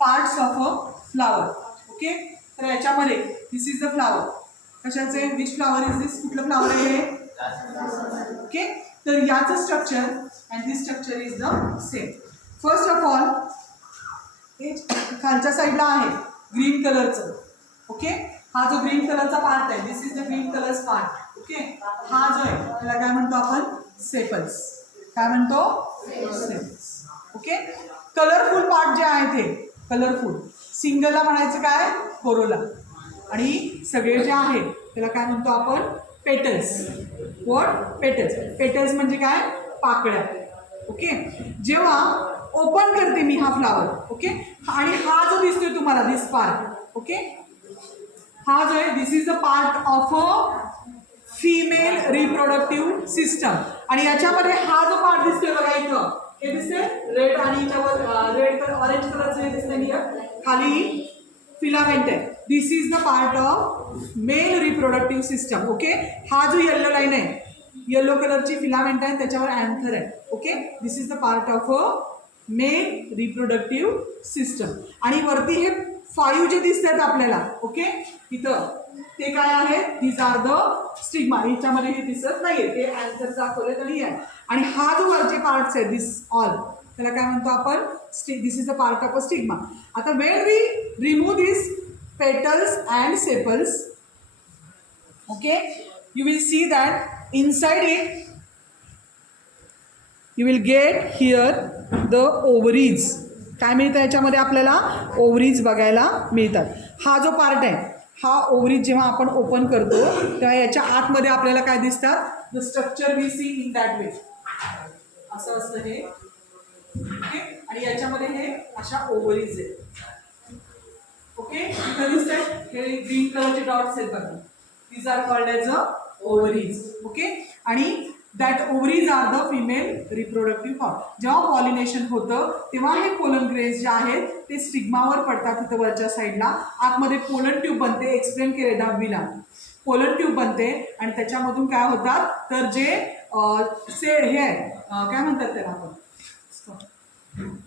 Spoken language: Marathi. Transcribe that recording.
Parts of a flower. Okay, तर याच्यामध्ये दिस इज द फ्लावर. कशाचे, विच फ्लावर इज दिस, कुठलं फ्लावर आहे हे. ओके, तर याचं structure and this structure is the same. First of all हे खालच्या साईडला आहे ग्रीन कलरचं. ओके, हा जो ग्रीन कलरचा पार्ट आहे, this is the green colours part. Okay, हा जो आहे त्याला काय म्हणतो आपण, सेपल्स. काय म्हणतो, सेपल्स. ओके, कलरफुल पार्ट जे आहे ते कलरफुल, सिंगलला म्हणायचं काय, कोरोला. आणि सगळे जे आहे त्याला काय म्हणतो आपण, पेटल्स. What, petals. पेटल्स म्हणजे काय, पाकळ्या. ओके, जेव्हा ओपन करते मी हा फ्लावर, ओके, आणि हा जो दिसतोय तुम्हाला, दिस पार्ट, ओके, हा जो आहे this is the part of a female reproductive system. आणि याच्यामध्ये हा जो पार्ट दिसतोय बघा इथं, हे दिसते रेड, आणि याच्यावर रेड कलर, ऑरेंज कलरचं हे दिसतंय मी खाली फिलामेंट आहे. This is the part of male reproductive system. Okay, हा जो येल्लो लाईन आहे, येल्लो कलरची फिलामेंट आहे, त्याच्यावर अँथर आहे. Okay, this is the part of a male reproductive system. आणि वरती हे 5 जे दिसतात आपल्याला, ओके, इथं ते काय आहे, दीज आर द स्टिग्मा. याच्यामध्ये हे दिसत नाहीये, ते अँथर दाखवले तरी आहे. आणि हा जो वरचे पार्ट्स आहे, दिस ऑल, त्याला काय म्हणतो आपण, this is the part of a stigma. आता when we remove this petals and sepals, okay, you will see that inside it you will get here the ovaries. काय मिळतं याच्यामध्ये आपल्याला, ओव्हरीज बघायला मिळतात. हा जो पार्ट आहे, हा ओव्हरीज जेव्हा आपण ओपन करतो तेव्हा याच्या आतमध्ये आपल्याला काय दिसतात, the structure we see in that way. असं असतं हे. ओके, आणि याच्यामध्ये हे अशा ओव्हरीज आहेत. ओके, इथं दिसतात हे ग्रीन कलरचे डॉट्स आहेत बघा, these are called as the ovaries. Okay, आणि that ovaries are the female reproductive form. जेव्हा पॉलिनेशन होतं तेव्हा हे पोलन ग्रेन्स जे आहेत ते स्टिग्मावर पडतात. तिथं वरच्या साईडला आतमध्ये पोलन ट्यूब बनते. एक्सप्लेन केले 10वीला, पोलन ट्यूब बनते आणि त्याच्यामधून काय होतात, तर जे हे आहे, काय म्हणतात त्याला आपण,